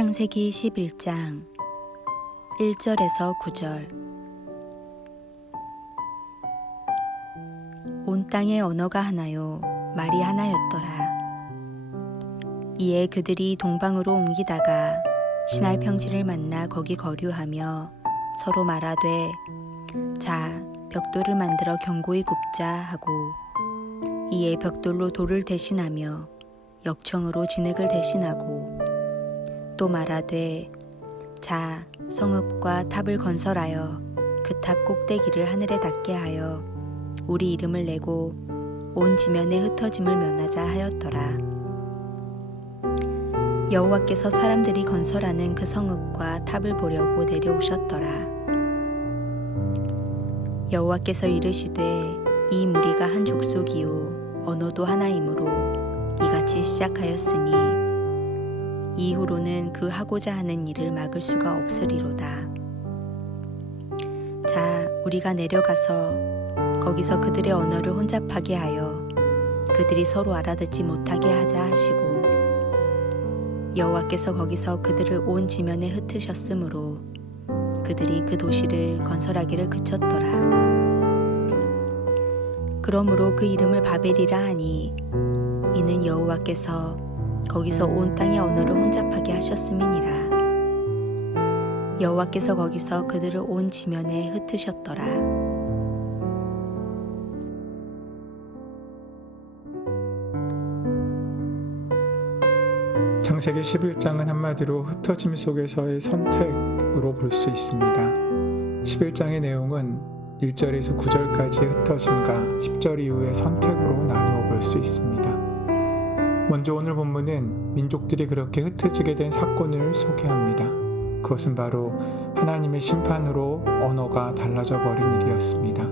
창세기 11장 1절에서 9절. 온 땅에 언어가 하나요 말이 하나였더라. 이에 그들이 동방으로 옮기다가 시날 평지를 만나 거기 거류하며 서로 말하되 자 벽돌을 만들어 견고히 굽자 하고, 이에 벽돌로 돌을 대신하며 역청으로 진흙을 대신하고, 또 말하되 자 성읍과 탑을 건설하여 그 탑 꼭대기를 하늘에 닿게 하여 우리 이름을 내고 온 지면에 흩어짐을 면하자 하였더라. 여호와께서 사람들이 건설하는 그 성읍과 탑을 보려고 내려오셨더라. 여호와께서 이르시되 이 무리가 한 족속이요 언어도 하나이므로 이같이 시작하였으니 이후로는 그 하고자 하는 일을 막을 수가 없으리로다. 자 우리가 내려가서 거기서 그들의 언어를 혼잡하게 하여 그들이 서로 알아듣지 못하게 하자 하시고, 여호와께서 거기서 그들을 온 지면에 흩으셨으므로 그들이 그 도시를 건설하기를 그쳤더라. 그러므로 그 이름을 바벨이라 하니 이는 여호와께서 거기서 온 땅의 언어를 혼잡하게 하셨음이니라. 여호와께서 거기서 그들을 온 지면에 흩으셨더라. 창세기 11장은 한마디로 흩어짐 속에서의 선택으로 볼 수 있습니다. 11장의 내용은 1절에서 9절까지의 흩어짐과 10절 이후의 선택으로 나누어 볼 수 있습니다. 먼저 오늘 본문은 민족들이 그렇게 흩어지게 된 사건을 소개합니다. 그것은 바로 하나님의 심판으로 언어가 달라져 버린 일이었습니다.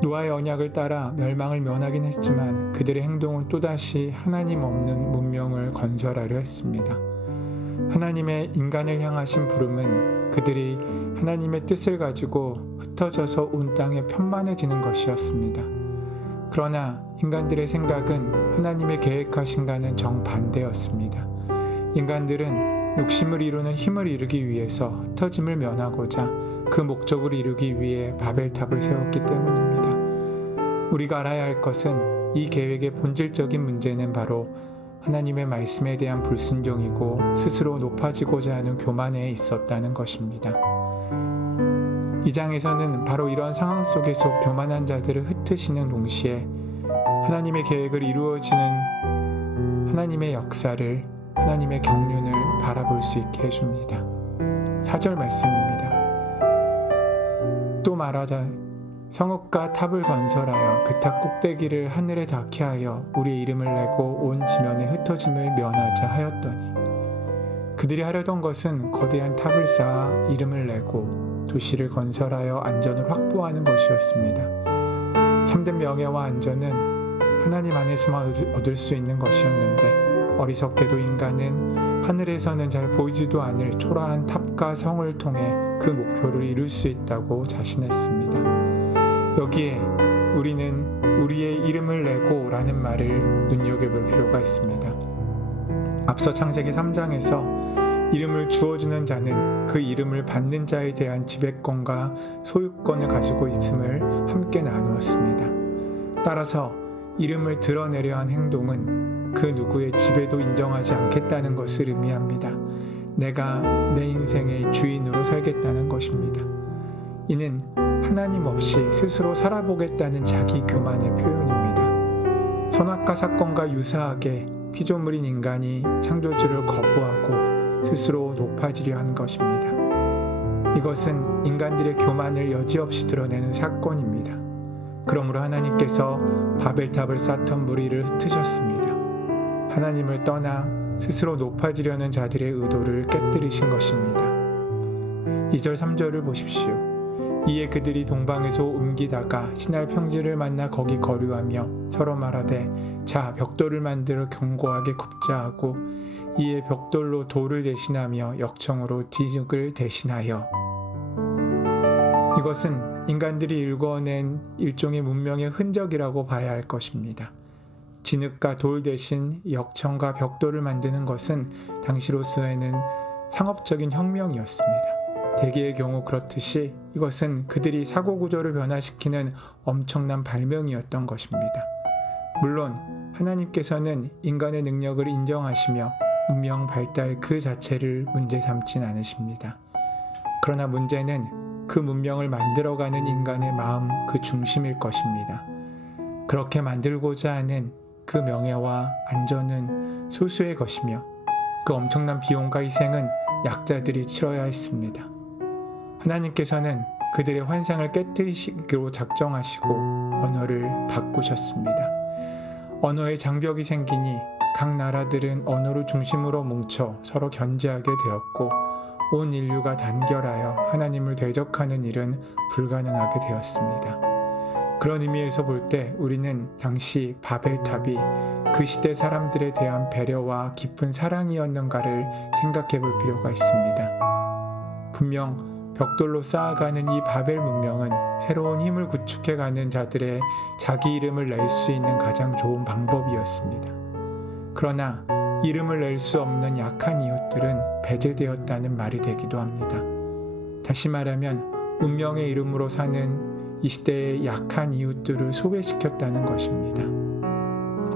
노아의 언약을 따라 멸망을 면하긴 했지만 그들의 행동은 또다시 하나님 없는 문명을 건설하려 했습니다. 하나님의 인간을 향하신 부름은 그들이 하나님의 뜻을 가지고 흩어져서 온 땅에 편만해지는 것이었습니다. 그러나 인간들의 생각은 하나님의 계획하신과는 정반대였습니다. 인간들은 욕심을 이루는 힘을 이루기 위해서 흩어짐을 면하고자 그 목적을 이루기 위해 바벨탑을 세웠기 때문입니다. 우리가 알아야 할 것은 이 계획의 본질적인 문제는 바로 하나님의 말씀에 대한 불순종이고 스스로 높아지고자 하는 교만에 있었다는 것입니다. 이 장에서는 바로 이런 상황 속에서 교만한 자들을 흩으시는 동시에 하나님의 계획을 이루어지는 하나님의 역사를, 하나님의 경륜을 바라볼 수 있게 해줍니다. 4절 말씀입니다. 또 말하자 성읍과 탑을 건설하여 그 탑 꼭대기를 하늘에 닿게 하여 우리의 이름을 내고 온 지면에 흩어짐을 면하자 하였더니, 그들이 하려던 것은 거대한 탑을 쌓아 이름을 내고 도시를 건설하여 안전을 확보하는 것이었습니다. 참된 명예와 안전은 하나님 안에서만 얻을 수 있는 것이었는데, 어리석게도 인간은 하늘에서는 잘 보이지도 않을 초라한 탑과 성을 통해 그 목표를 이룰 수 있다고 자신했습니다. 여기에 우리는 우리의 이름을 내고 라는 말을 눈여겨볼 필요가 있습니다. 앞서 창세기 3장에서 이름을 주어주는 자는 그 이름을 받는 자에 대한 지배권과 소유권을 가지고 있음을 함께 나누었습니다. 따라서 이름을 드러내려 한 행동은 그 누구의 지배도 인정하지 않겠다는 것을 의미합니다. 내가 내 인생의 주인으로 살겠다는 것입니다. 이는 하나님 없이 스스로 살아보겠다는 자기 교만의 표현입니다. 선악과 사건과 유사하게 피조물인 인간이 창조주를 거부하고 스스로 높아지려 한 것입니다. 이것은 인간들의 교만을 여지없이 드러내는 사건입니다. 그러므로 하나님께서 바벨탑을 쌓던 무리를 흩으셨습니다. 하나님을 떠나 스스로 높아지려는 자들의 의도를 깨뜨리신 것입니다. 2절 3절을 보십시오. 이에 그들이 동방에서 옮기다가 시날 평지를 만나 거기 거류하며 서로 말하되 자 벽돌을 만들어 견고하게 굽자 하고, 이에 벽돌로 돌을 대신하며 역청으로 진흙을 대신하여. 이것은 인간들이 일궈낸 일종의 문명의 흔적이라고 봐야 할 것입니다. 진흙과 돌 대신 역청과 벽돌을 만드는 것은 당시로서에는 상업적인 혁명이었습니다. 대개의 경우 그렇듯이 이것은 그들이 사고 구조를 변화시키는 엄청난 발명이었던 것입니다. 물론 하나님께서는 인간의 능력을 인정하시며 문명 발달 그 자체를 문제 삼진 않으십니다. 그러나 문제는 그 문명을 만들어가는 인간의 마음 그 중심일 것입니다. 그렇게 만들고자 하는 그 명예와 안전은 소수의 것이며 그 엄청난 비용과 희생은 약자들이 치러야 했습니다. 하나님께서는 그들의 환상을 깨뜨리시기로 작정하시고 언어를 바꾸셨습니다. 언어의 장벽이 생기니 각 나라들은 언어를 중심으로 뭉쳐 서로 견제하게 되었고 온 인류가 단결하여 하나님을 대적하는 일은 불가능하게 되었습니다. 그런 의미에서 볼 때 우리는 당시 바벨탑이 그 시대 사람들에 대한 배려와 깊은 사랑이었는가를 생각해 볼 필요가 있습니다. 분명 벽돌로 쌓아가는 이 바벨 문명은 새로운 힘을 구축해가는 자들의 자기 이름을 낼 수 있는 가장 좋은 방법이었습니다. 그러나 이름을 낼 수 없는 약한 이웃들은 배제되었다는 말이 되기도 합니다. 다시 말하면 운명의 이름으로 사는 이 시대의 약한 이웃들을 소외시켰다는 것입니다.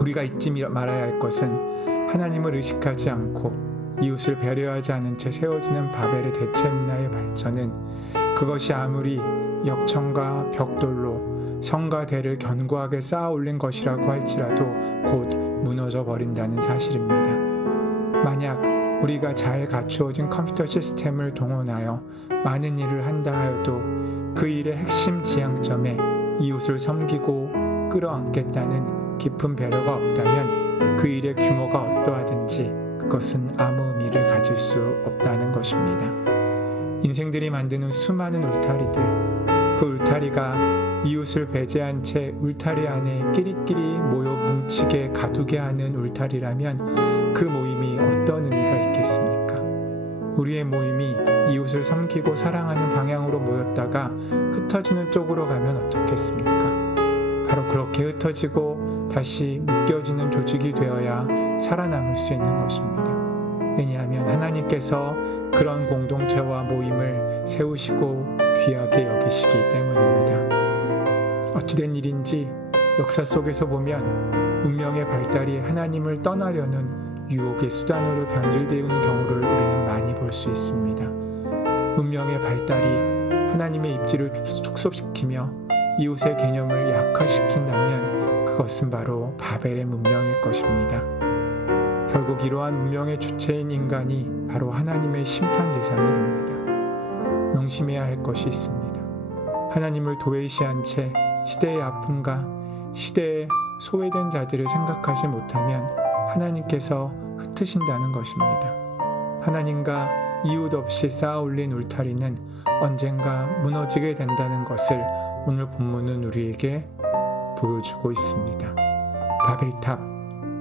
우리가 잊지 말아야 할 것은 하나님을 의식하지 않고 이웃을 배려하지 않은 채 세워지는 바벨의 대체 문화의 발전은 그것이 아무리 역청과 벽돌로 성과 대를 견고하게 쌓아 올린 것이라고 할지라도 곧 무너져 버린다는 사실입니다. 만약 우리가 잘 갖추어진 컴퓨터 시스템을 동원하여 많은 일을 한다 하여도 그 일의 핵심 지향점에 이웃을 섬기고 끌어안겠다는 깊은 배려가 없다면 그 일의 규모가 어떠하든지 그것은 아무 의미를 가질 수 없다는 것입니다. 인생들이 만드는 수많은 울타리들, 그 울타리가 이웃을 배제한 채 울타리 안에 끼리끼리 모여 뭉치게 가두게 하는 울타리라면 그 모임이 어떤 의미가 있겠습니까? 우리의 모임이 이웃을 섬기고 사랑하는 방향으로 모였다가 흩어지는 쪽으로 가면 어떻겠습니까? 바로 그렇게 흩어지고 다시 묶여지는 조직이 되어야 살아남을 수 있는 것입니다. 왜냐하면 하나님께서 그런 공동체와 모임을 세우시고 귀하게 여기시기 때문입니다. 어찌된 일인지 역사 속에서 보면 문명의 발달이 하나님을 떠나려는 유혹의 수단으로 변질되는 경우를 우리는 많이 볼 수 있습니다. 문명의 발달이 하나님의 입지를 축소시키며 이웃의 개념을 약화시킨다면 그것은 바로 바벨의 문명일 것입니다. 결국 이러한 문명의 주체인 인간이 바로 하나님의 심판 대상이 됩니다. 명심해야 할 것이 있습니다. 하나님을 도외시한 채 시대의 아픔과 시대에 소외된 자들을 생각하지 못하면 하나님께서 흩으신다는 것입니다. 하나님과 이웃 없이 쌓아 올린 울타리는 언젠가 무너지게 된다는 것을 오늘 본문은 우리에게 보여주고 있습니다. 바벨탑,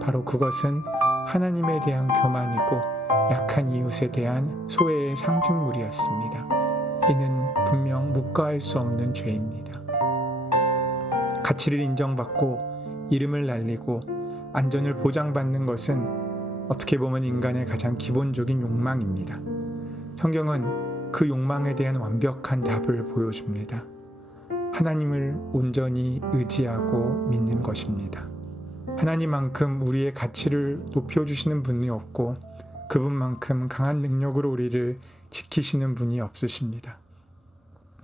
바로 그것은 하나님에 대한 교만이고 약한 이웃에 대한 소외의 상징물이었습니다. 이는 분명 묵과할 수 없는 죄입니다. 가치를 인정받고 이름을 날리고 안전을 보장받는 것은 어떻게 보면 인간의 가장 기본적인 욕망입니다. 성경은 그 욕망에 대한 완벽한 답을 보여줍니다. 하나님을 온전히 의지하고 믿는 것입니다. 하나님만큼 우리의 가치를 높여주시는 분이 없고 그분만큼 강한 능력으로 우리를 지키시는 분이 없으십니다.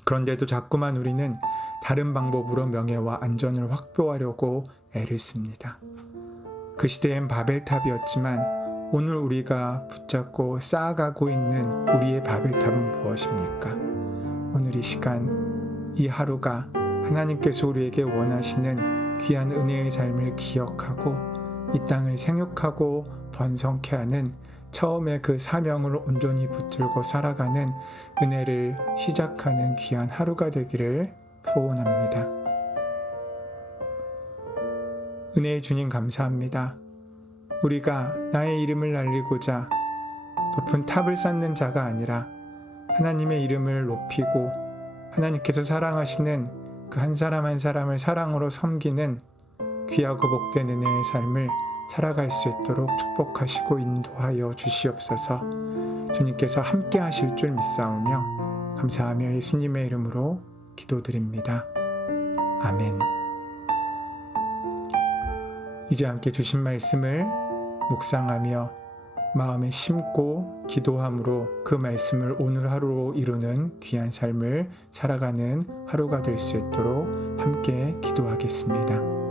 그런데도 자꾸만 우리는 다른 방법으로 명예와 안전을 확보하려고 애를 씁니다. 그 시대엔 바벨탑이었지만 오늘 우리가 붙잡고 쌓아가고 있는 우리의 바벨탑은 무엇입니까? 오늘 이 시간, 이 하루가 하나님께서 우리에게 원하시는 귀한 은혜의 삶을 기억하고 이 땅을 생육하고 번성케 하는 처음에 그 사명을 온전히 붙들고 살아가는 은혜를 시작하는 귀한 하루가 되기를 소원합니다. 은혜의 주님 감사합니다. 우리가 나의 이름을 날리고자 높은 탑을 쌓는 자가 아니라 하나님의 이름을 높이고 하나님께서 사랑하시는 그 한 사람 한 사람을 사랑으로 섬기는 귀하고 복된 은혜의 삶을 살아갈 수 있도록 축복하시고 인도하여 주시옵소서. 주님께서 함께 하실 줄 믿사오며 감사하며 예수님의 이름으로 기도드립니다. 아멘. 이제 함께 주신 말씀을 묵상하며 마음에 심고 기도함으로 그 말씀을 오늘 하루로 이루는 귀한 삶을 살아가는 하루가 될 수 있도록 함께 기도하겠습니다.